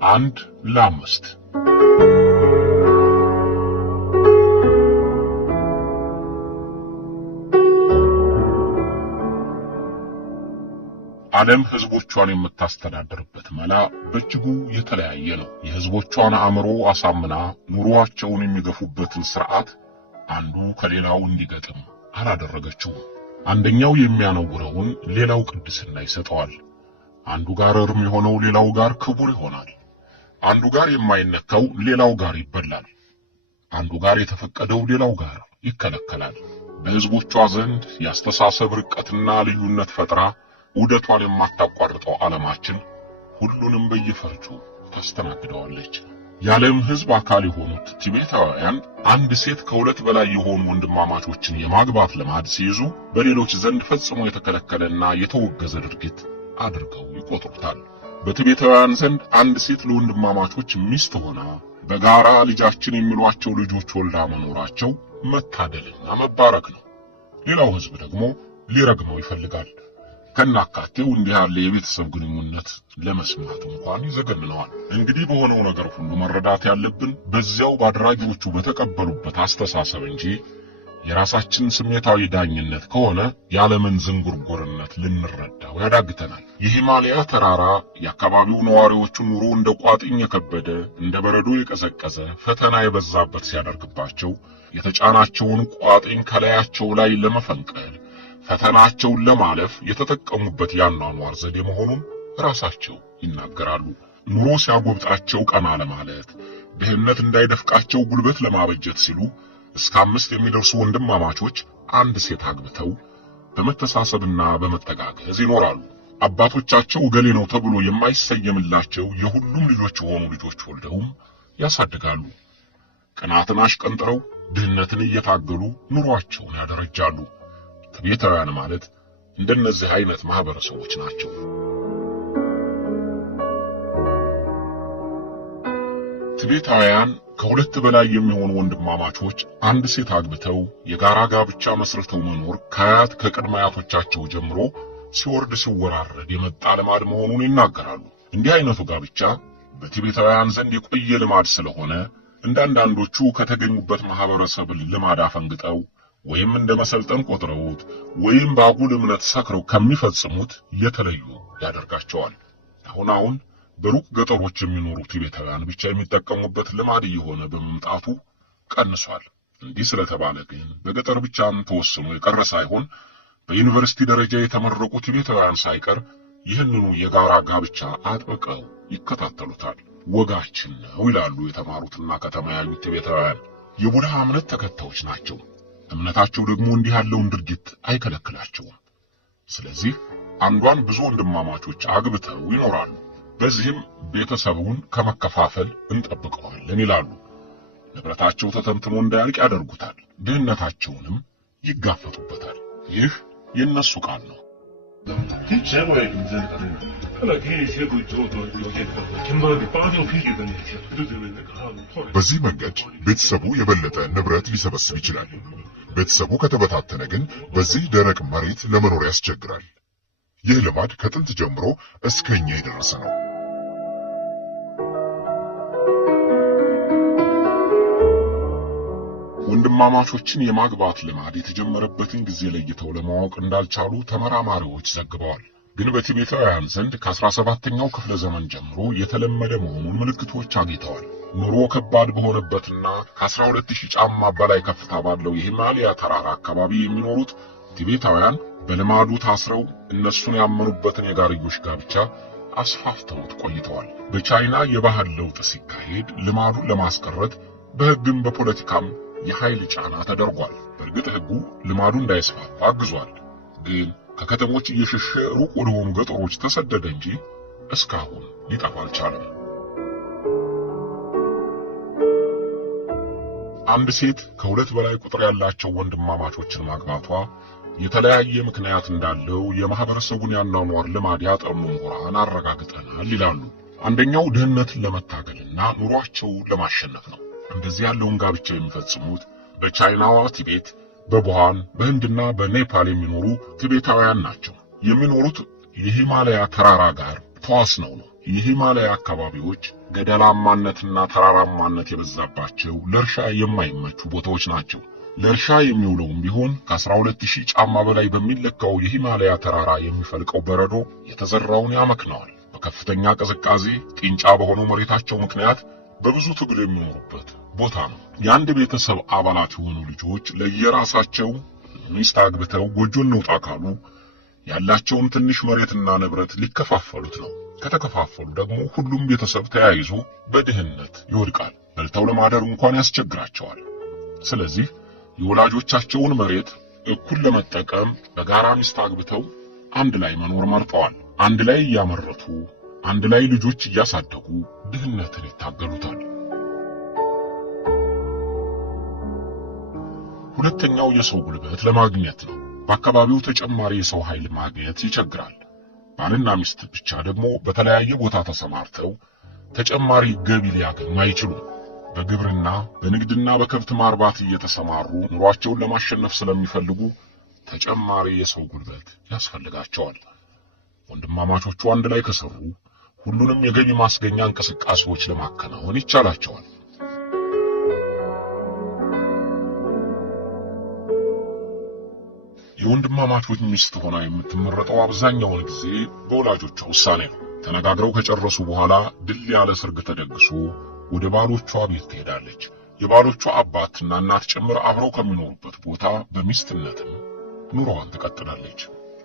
1 ለ5 ዓለም ህዝቦቿን የምታስተዳድርበት መላ በእጅጉ የተለያየ ነው። የህዝቦቿን አእምሮ አሳምና ኑሮአቸውን የሚገፉበትን ሥርዓት አንዱ ከሌላው እንዲገጥም አላደረገችውም። አንደኛው የሚያነውረውን ሌላው ቅድስና ይሰጠዋል። አንዱ ጋር እርም የሆነው ሌላው ጋር ክቡር ይሆናል። አንዱ ጋር የማይነካው ሌላው ጋር ይበላል። አንዱ ጋር የተፈቀደው ሌላው ጋር ይከለከላል። በህዝቦቿ ዘንድ ያስተሳሰብ ርቀትና ልዩነት ፈጥራ ውደቷን የማታቋርጠው ዓለማችን ሁሉንም በየፈርጁ ታስተናግደዋለች። የዓለም ህዝብ አካል የሆኑት ቲቤታውያን አንድ ሴት ከሁለት በላይ የሆኑ ወንድማማቾችን የማግባት ልማድ ሲይዙ በሌሎች ዘንድ ፈጽሞ የተከለከለና የተወገዘ ድርጊት አድርገው ይቆጥሩታል። በቲቤታውያን ዘንድ አንድ ሴት ለወንድማማቾች ሚስት ሆና በጋራ ልጃችን የሚሏቸው ልጆች ወልዳ መኖራቸው መታደልና መባረክ ነው። ሌላው ህዝብ ደግሞ ሊረግመው ይፈልጋል። ከናካቴው እንዲህ ያለ የቤተሰብ ግንኙነት ለመስማት እንኳን ይዘገንነዋል። እንግዲህ በሆነው ነገር ሁሉ መረዳት ያለብን በዚያው ባድራጊዎቹ በተቀበሉበት አስተሳሰብ እንጂ የራሳችን ስሜታዊ ዳኝነት ከሆነ የዓለምን ዝንጉርጉርነት ልንረዳው ያዳግተናል። የሂማሊያ ተራራ የአካባቢው ነዋሪዎችን ኑሮ እንደ ቋጥኝ የከበደ እንደ በረዶ የቀዘቀዘ ፈተና የበዛበት ሲያደርግባቸው የተጫናቸውን ቋጥኝ ከላያቸው ላይ ለመፈንቀል ፈተናቸውን ለማለፍ የተጠቀሙበት ያኗኗር ዘዴ መሆኑን ራሳቸው ይናገራሉ። ኑሮ ሲያጎብጣቸው ቀና ለማለት ድህነት እንዳይደፍቃቸው ጉልበት ለማበጀት ሲሉ እስከ 5 የሚደርሱ ወንድማማቾች አንድ ሴት አግብተው በመተሳሰብና በመተጋገዝ ይኖራሉ። አባቶቻቸው ገሌ ነው ተብሎ የማይሰየምላቸው የሁሉም ልጆች የሆኑ ልጆች ወልደውም ያሳድጋሉ። ቅናትን አሽቀንጥረው ድህነትን እየታገሉ ኑሯቸውን ያደረጃሉ። ቲቤታውያን ማለት እንደነዚህ አይነት ማህበረሰቦች ናቸው። ቲቤታውያን ከሁለት በላይ የሚሆኑ ወንድማማቾች አንድ ሴት አግብተው የጋራ ጋብቻ መስርተው መኖር ከአያት ከቅድመ አያቶቻቸው ጀምሮ ሲወርድ ሲወራረድ የመጣ ልማድ መሆኑን ይናገራሉ። እንዲህ አይነቱ ጋብቻ በቲቤታውያን ዘንድ የቆየ ልማድ ስለሆነ አንዳንዶቹ ከተገኙበት ማህበረሰብ ልማድ አፈንግጠው ወይም እንደ መሰልጠን ቆጥረውት ወይም በአጉል እምነት ሰክረው ከሚፈጽሙት የተለዩ ያደርጋቸዋል። አሁን በሩቅ ገጠሮች የሚኖሩ ቲቤታውያን ብቻ የሚጠቀሙበት ልማድ እየሆነ በመምጣቱ ቀንሷል። እንዲህ ስለተባለ ግን በገጠር ብቻም ተወስኖ የቀረ ሳይሆን በዩኒቨርሲቲ ደረጃ የተመረቁ ቲቤታውያን ሳይቀር ይህንኑ የጋራ ጋብቻ አጥብቀው ይከታተሉታል። ወጋችን ነው ይላሉ የተማሩትና ከተማ ያሉት ቲቤታውያን። የቡድሃ እምነት ተከታዮች ናቸው። እምነታቸው ደግሞ እንዲህ ያለውን ድርጊት አይከለክላቸውም። ስለዚህ አንዷን ብዙ ወንድማማቾች አግብተው ይኖራሉ። በዚህም ቤተሰቡን ከመከፋፈል እንጠብቀዋለን ይላሉ። ንብረታቸው ተተንትኖ እንዳያልቅ ያደርጉታል። ድህነታቸውንም ይጋፈጡበታል። ይህ የነሱ ቃል ነው። በዚህ መንገድ ቤተሰቡ የበለጠ ንብረት ሊሰበስብ ይችላል። ቤተሰቡ ከተበታተነ ግን በዚህ ደረቅ መሬት ለመኖር ያስቸግራል። ይህ ልማድ ከጥንት ጀምሮ እስከኛ የደረሰ ነው። ወንድማማቾችን የማግባት ልማድ የተጀመረበትን ጊዜ ለይተው ለማወቅ እንዳልቻሉ ተመራማሪዎች ዘግበዋል። ግን በቲቤታውያን ዘንድ ከ17ኛው ክፍለ ዘመን ጀምሮ የተለመደ መሆኑን ምልክቶች አግኝተዋል። ኑሮ ከባድ በሆነበትና ከ12000 ጫማ በላይ ከፍታ ባለው የሂማሊያ ተራራ አካባቢ የሚኖሩት ቲቤታውያን በልማዱ ታስረው እነሱን ያመኑበትን የጋርዮሽ ጋብቻ አስፋፍተውት ቆይተዋል። በቻይና የባህል ለውጥ ሲካሄድ ልማዱን ለማስቀረት በሕግም በፖለቲካም የኃይል ጫና ተደርጓል። በእርግጥ ሕጉ ልማዱ እንዳይስፋፋ አግዟል። ግን ከከተሞች እየሸሸ ሩቅ ወደ ሆኑ ገጠሮች ተሰደደ እንጂ እስካሁን ሊጠፋ አልቻለም። አንድ ሴት ከሁለት በላይ ቁጥር ያላቸው ወንድማማቾችን ማግባቷ የተለያየ ምክንያት እንዳለው የማህበረሰቡን ያኗኗር ልማድ ያጠኑ ምሁራን አረጋግጠናል ይላሉ። አንደኛው ድህነትን ለመታገልና ኑሯቸው ለማሸነፍ ነው። እንደዚህ ያለውን ጋብቻ የሚፈጽሙት በቻይናዋ ቲቤት፣ በቡሃን፣ በህንድና በኔፓል የሚኖሩ ቲቤታውያን ናቸው። የሚኖሩት የሂማላያ ተራራ ጋር ተዋስነው ነው። የሂማላያ አካባቢዎች ገደላማነትና ተራራማነት የበዛባቸው ለእርሻ የማይመቹ ቦታዎች ናቸው። ለእርሻ የሚውለውም ቢሆን ከ12000 ጫማ በላይ በሚለካው የሂማላያ ተራራ የሚፈልቀው በረዶ የተዘራውን ያመክነዋል። በከፍተኛ ቅዝቃዜ ቂንጫ በሆነው መሬታቸው ምክንያት በብዙ ትግል የሚኖሩበት ቦታ ነው። የአንድ ቤተሰብ አባላት የሆኑ ልጆች ለየራሳቸው ሚስት አግብተው ጎጆ እንውጣ ካሉ ያላቸውን ትንሽ መሬትና ንብረት ሊከፋፈሉት ነው። ከተከፋፈሉ ደግሞ ሁሉም ቤተሰብ ተያይዞ በድህነት ይወድቃል። በልተው ለማደር እንኳን ያስቸግራቸዋል። ስለዚህ የወላጆቻቸውን መሬት እኩል ለመጠቀም በጋራ ሚስት አግብተው አንድ ላይ መኖር መርጠዋል። አንድ ላይ እያመረቱ አንድ ላይ ልጆች እያሳደጉ ድህነትን ይታገሉታል። ሁለተኛው የሰው ጉልበት ለማግኘት ነው። በአካባቢው ተጨማሪ የሰው ኃይል ማግኘት ይቸግራል። ባልና ሚስት ብቻ ደግሞ በተለያየ ቦታ ተሰማርተው ተጨማሪ ገቢ ሊያገኙ አይችሉም። በግብርና በንግድና በከብት ማርባት እየተሰማሩ ኑሯቸውን ለማሸነፍ ስለሚፈልጉ ተጨማሪ የሰው ጉልበት ያስፈልጋቸዋል። ወንድማማቾቹ አንድ ላይ ከሰሩ ሁሉንም የገቢ ማስገኛ እንቅስቃሴዎች ለማከናወን ይቻላቸዋል። የወንድማማቾች ሚስት ሆና የምትመረጠው አብዛኛውን ጊዜ በወላጆቿ ውሳኔ ነው። ተነጋግረው ከጨረሱ በኋላ ድል ያለ ሰርግ ተደግሶ ወደ ባሎቿ ቤት ትሄዳለች። የባሎቿ አባትና እናት ጭምር አብረው ከሚኖሩበት ቦታ በሚስትነትም ኑሮዋን ትቀጥላለች።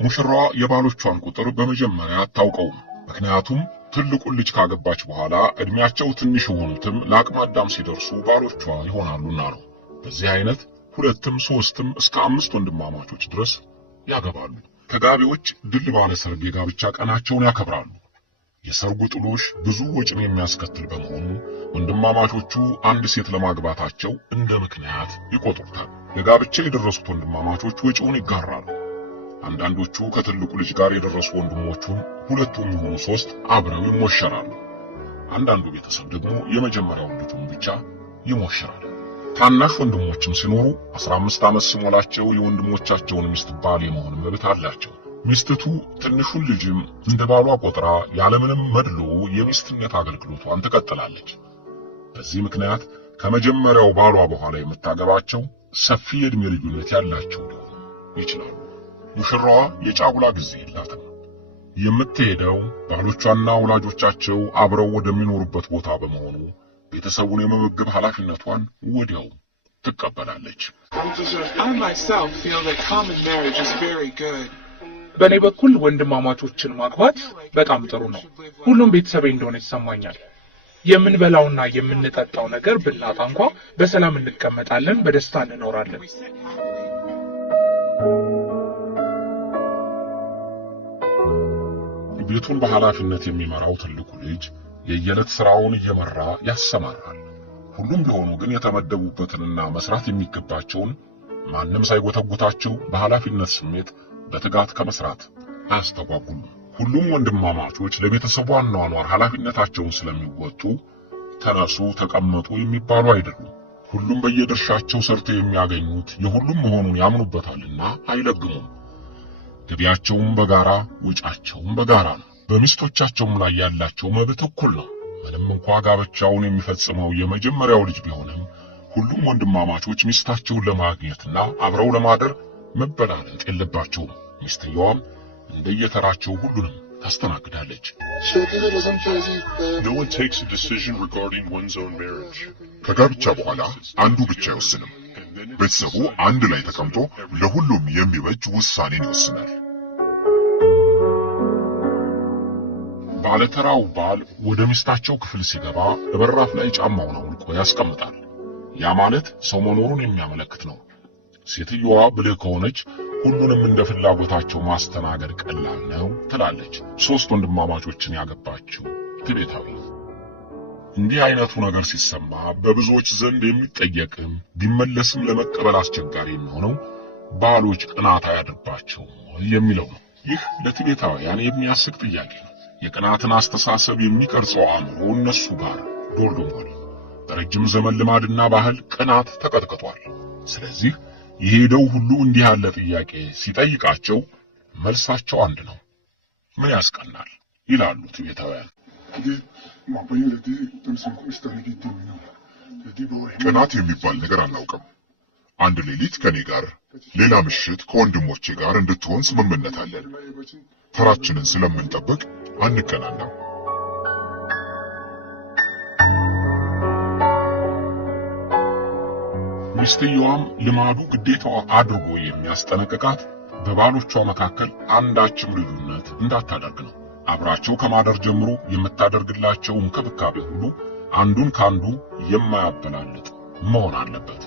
ሙሽራዋ የባሎቿን ቁጥር በመጀመሪያ አታውቀውም። ምክንያቱም ትልቁን ልጅ ካገባች በኋላ እድሜያቸው ትንሽ የሆኑትም ለአቅመ አዳም ሲደርሱ ባሎቿ ይሆናሉና ነው። በዚህ አይነት 2ም 3ም እስከ 5 ወንድማማቾች ድረስ ያገባሉ። ተጋቢዎች ድል ባለ ሰርግ የጋብቻ ቀናቸውን ያከብራሉ። የሰርጉ ጥሎሽ ብዙ ወጪን የሚያስከትል በመሆኑ ወንድማማቾቹ አንድ ሴት ለማግባታቸው እንደ ምክንያት ይቆጥሩታል። ለጋብቻ የደረሱት ወንድማማቾች ወጪውን ይጋራሉ። አንዳንዶቹ ከትልቁ ልጅ ጋር የደረሱ ወንድሞቹን 2ቱም ይሁኑ 3 አብረው ይሞሸራሉ። አንዳንዱ ቤተሰብ ደግሞ የመጀመሪያውን ልጁን ብቻ ይሞሸራል። ታናሽ ወንድሞችም ሲኖሩ 15 ዓመት ሲሞላቸው የወንድሞቻቸውን ሚስት ባል የመሆን መብት አላቸው። ሚስቲቱ ትንሹን ልጅም እንደ ባሏ ቆጥራ ያለምንም መድሎ የሚስትነት አገልግሎቷን ትቀጥላለች። በዚህ ምክንያት ከመጀመሪያው ባሏ በኋላ የምታገባቸው ሰፊ የዕድሜ ልዩነት ያላቸው ሊሆኑ ይችላሉ። ሙሽራዋ የጫጉላ ጊዜ የላትም። የምትሄደው ባሎቿና ወላጆቻቸው አብረው ወደሚኖሩበት ቦታ በመሆኑ ቤተሰቡን የመመገብ ኃላፊነቷን ወዲያው ትቀበላለች። በእኔ በኩል ወንድማማቾችን ማግባት በጣም ጥሩ ነው። ሁሉም ቤተሰቤ እንደሆነ ይሰማኛል። የምንበላውና የምንጠጣው ነገር ብናጣ እንኳ በሰላም እንቀመጣለን፣ በደስታ እንኖራለን። ቤቱን በኃላፊነት የሚመራው ትልቁ ልጅ የየዕለት ሥራውን እየመራ ያሰማራል። ሁሉም ቢሆኑ ግን የተመደቡበትንና መስራት የሚገባቸውን ማንም ሳይጎተጉታቸው በኃላፊነት ስሜት በትጋት ከመስራት አያስተጓጉሉም። ሁሉም ወንድማማቾች ለቤተሰቡ አኗኗር ኃላፊነታቸውን ስለሚወጡ ተነሱ ተቀመጡ የሚባሉ አይደሉም። ሁሉም በየድርሻቸው ሰርተው የሚያገኙት የሁሉም መሆኑን ያምኑበታልና አይለግሙም። ገቢያቸውም በጋራ ወጫቸውም በጋራ ነው። በሚስቶቻቸውም ላይ ያላቸው መብት እኩል ነው። ምንም እንኳ ጋብቻውን የሚፈጽመው የመጀመሪያው ልጅ ቢሆንም ሁሉም ወንድማማቾች ሚስታቸውን ለማግኘትና አብረው ለማደር መበላለጥ የለባቸውም። ሚስትየዋም እንደየተራቸው ሁሉንም ታስተናግዳለች። ከጋብቻ በኋላ አንዱ ብቻ አይወስንም። ቤተሰቡ አንድ ላይ ተቀምጦ ለሁሉም የሚበጅ ውሳኔን ይወስናል። ባለተራው ባል ወደ ሚስታቸው ክፍል ሲገባ በበራፍ ላይ ጫማውን አውልቆ ያስቀምጣል። ያ ማለት ሰው መኖሩን የሚያመለክት ነው። ሴትየዋ ብልህ ከሆነች ሁሉንም እንደ ፍላጎታቸው ማስተናገድ ቀላል ነው ትላለች። 3 ወንድማማቾችን ያገባችው ትቤታዊ። እንዲህ አይነቱ ነገር ሲሰማ በብዙዎች ዘንድ የሚጠየቅም ቢመለስም ለመቀበል አስቸጋሪ የሚሆነው ባሎች ቅናት አያድርባቸው የሚለው ነው። ይህ ለትቤታውያን የሚያስቅ ጥያቄ ነው። የቅናትን አስተሳሰብ የሚቀርጸው አእምሮ እነሱ ጋር ዶልዶሟል። በረጅም ዘመን ልማድና ባህል ቅናት ተቀጥቅጧል። ስለዚህ የሄደው ሁሉ እንዲህ ያለ ጥያቄ ሲጠይቃቸው መልሳቸው አንድ ነው። ምን ያስቀናል? ይላሉ ቲቤታውያን። ቅናት የሚባል ነገር አናውቅም። አንድ ሌሊት ከኔ ጋር፣ ሌላ ምሽት ከወንድሞቼ ጋር እንድትሆን ስምምነት አለን። ተራችንን ስለምንጠብቅ አንቀናናም። ሚስትየዋም ልማዱ ግዴታዋ አድርጎ የሚያስጠነቅቃት በባሎቿ መካከል አንዳችም ልዩነት እንዳታደርግ ነው። አብራቸው ከማደር ጀምሮ የምታደርግላቸው እንክብካቤ ሁሉ አንዱን ካንዱ የማያበላልጥ መሆን አለበት።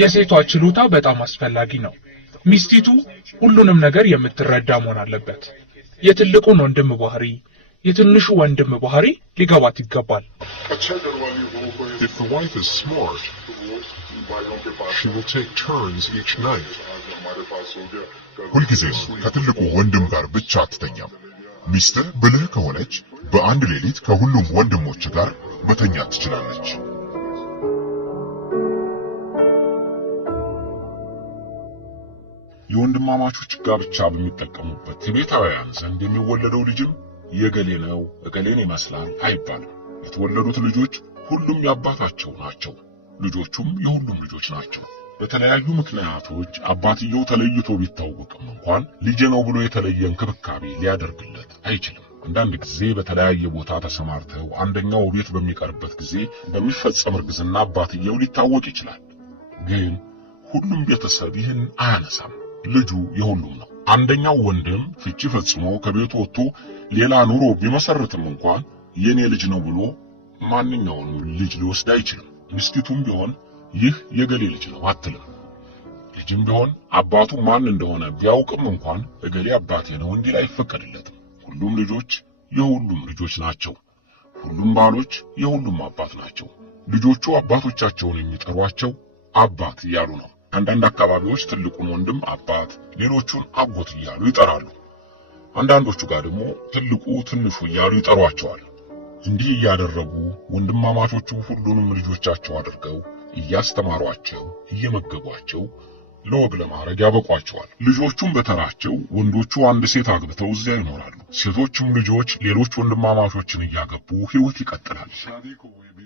የሴቷ ችሎታ በጣም አስፈላጊ ነው። ሚስቲቱ ሁሉንም ነገር የምትረዳ መሆን አለበት። የትልቁን ወንድም ባህሪ፣ የትንሹ ወንድም ባህሪ ሊገባት ይገባል። If the wife is smart, she will take turns each night. ሁልጊዜም ከትልቁ ወንድም ጋር ብቻ አትተኛም። ሚስትህ ብልህ ከሆነች በአንድ ሌሊት ከሁሉም ወንድሞች ጋር መተኛት ትችላለች። የወንድማማቾች ጋብቻ በሚጠቀሙበት ቲቤታውያን ዘንድ የሚወለደው ልጅም የገሌ ነው እገሌን ይመስላል አይባልም። የተወለዱት ልጆች ሁሉም ያባታቸው ናቸው። ልጆቹም የሁሉም ልጆች ናቸው። በተለያዩ ምክንያቶች አባትየው ተለይቶ ቢታወቅም እንኳን ልጅ ነው ብሎ የተለየ እንክብካቤ ሊያደርግለት አይችልም። አንዳንድ ጊዜ በተለያየ ቦታ ተሰማርተው አንደኛው ቤት በሚቀርበት ጊዜ በሚፈጸም እርግዝና አባትየው ሊታወቅ ይችላል። ግን ሁሉም ቤተሰብ ይህን አያነሳም። ልጁ የሁሉም ነው። አንደኛው ወንድም ፍቺ ፈጽሞ ከቤቱ ወጥቶ ሌላ ኑሮ ቢመሰርትም እንኳን የኔ ልጅ ነው ብሎ ማንኛውንም ልጅ ሊወስድ አይችልም። ሚስቲቱም ቢሆን ይህ የገሌ ልጅ ነው አትልም። ልጅም ቢሆን አባቱ ማን እንደሆነ ቢያውቅም እንኳን እገሌ አባቴ ነው እንዲል አይፈቀድለትም። ሁሉም ልጆች የሁሉም ልጆች ናቸው። ሁሉም ባሎች የሁሉም አባት ናቸው። ልጆቹ አባቶቻቸውን የሚጠሯቸው አባት እያሉ ነው። አንዳንድ አካባቢዎች ትልቁን ወንድም አባት፣ ሌሎቹን አጎት እያሉ ይጠራሉ። አንዳንዶቹ ጋር ደግሞ ትልቁ ትንሹ እያሉ ይጠሯቸዋል። እንዲህ እያደረጉ ወንድማማቾቹ ሁሉንም ልጆቻቸው አድርገው እያስተማሯቸው እየመገቧቸው ለወግ ለማድረግ ያበቋቸዋል። ልጆቹም በተራቸው ወንዶቹ አንድ ሴት አግብተው እዚያ ይኖራሉ። ሴቶችም ልጆች ሌሎች ወንድማማቾችን እያገቡ ሕይወት ይቀጥላል።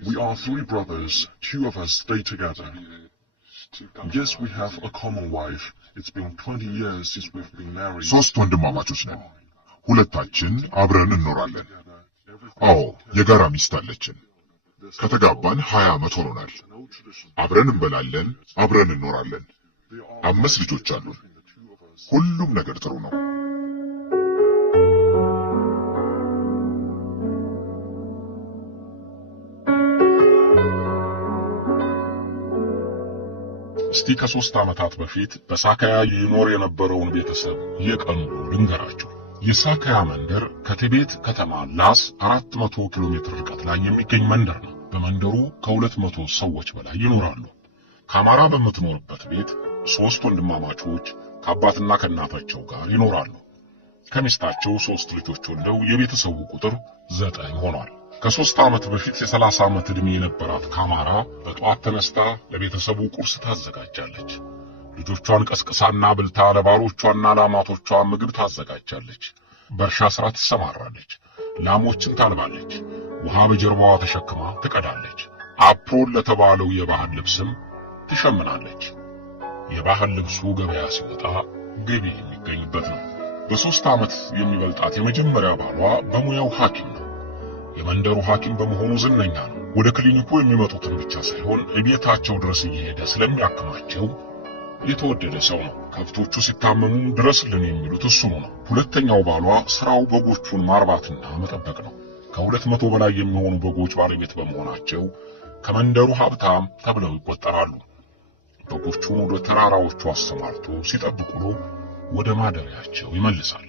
We are 3 brothers, 2 of us stay together. Yes, we have a common wife. It's been 20 years since we've been married. 3 ወንድማማቾች ነን። ሁለታችን አብረን እንኖራለን። አዎ፣ የጋራ ሚስት አለችን። ከተጋባን 20 ዓመት ሆኖናል። አብረን እንበላለን፣ አብረን እንኖራለን። 5 ልጆች አሉን። ሁሉም ነገር ጥሩ ነው። እስቲ ከ3 ዓመታት በፊት በሳካያ ይኖር የነበረውን ቤተሰብ የቀኑ ልንገራችሁ። የሳካያ መንደር ከቲቤት ከተማ ላስ 400 ኪሎ ሜትር ርቀት ላይ የሚገኝ መንደር ነው። በመንደሩ ከ200 ሰዎች በላይ ይኖራሉ። ካማራ በምትኖርበት ቤት 3 ወንድማማቾች ከአባትና ከእናታቸው ጋር ይኖራሉ። ከሚስታቸው 3 ልጆች ወልደው የቤተሰቡ ቁጥር 9 ሆኗል። ከ3 ዓመት በፊት የ30 ዓመት ዕድሜ የነበራት ካማራ በጧት ተነስታ ለቤተሰቡ ቁርስ ታዘጋጃለች። ልጆቿን ቀስቅሳና ብልታ ለባሮቿና ለአማቶቿ ምግብ ታዘጋጃለች። በእርሻ ሥራ ትሰማራለች። ላሞችን ታልባለች። ውሃ በጀርባዋ ተሸክማ ትቀዳለች። አፕሮን ለተባለው የባህል ልብስም ትሸምናለች። የባህል ልብሱ ገበያ ሲወጣ ገቢ የሚገኝበት ነው። በ3 ዓመት የሚበልጣት የመጀመሪያ ባሏ በሙያው ሐኪም ነው። የመንደሩ ሐኪም በመሆኑ ዝነኛ ነው። ወደ ክሊኒኩ የሚመጡትን ብቻ ሳይሆን እቤታቸው ድረስ እየሄደ ስለሚያክማቸው የተወደደ ሰው ነው። ከብቶቹ ሲታመሙ ድረስልን የሚሉት እሱ ነው። ሁለተኛው ባሏ ስራው በጎቹን ማርባትና መጠበቅ ነው። ከ200 በላይ የሚሆኑ በጎች ባለቤት በመሆናቸው ከመንደሩ ሀብታም ተብለው ይቆጠራሉ። በጎቹን ወደ ተራራዎቹ አሰማርቶ ሲጠብቁ ወደ ማደሪያቸው ይመልሳል።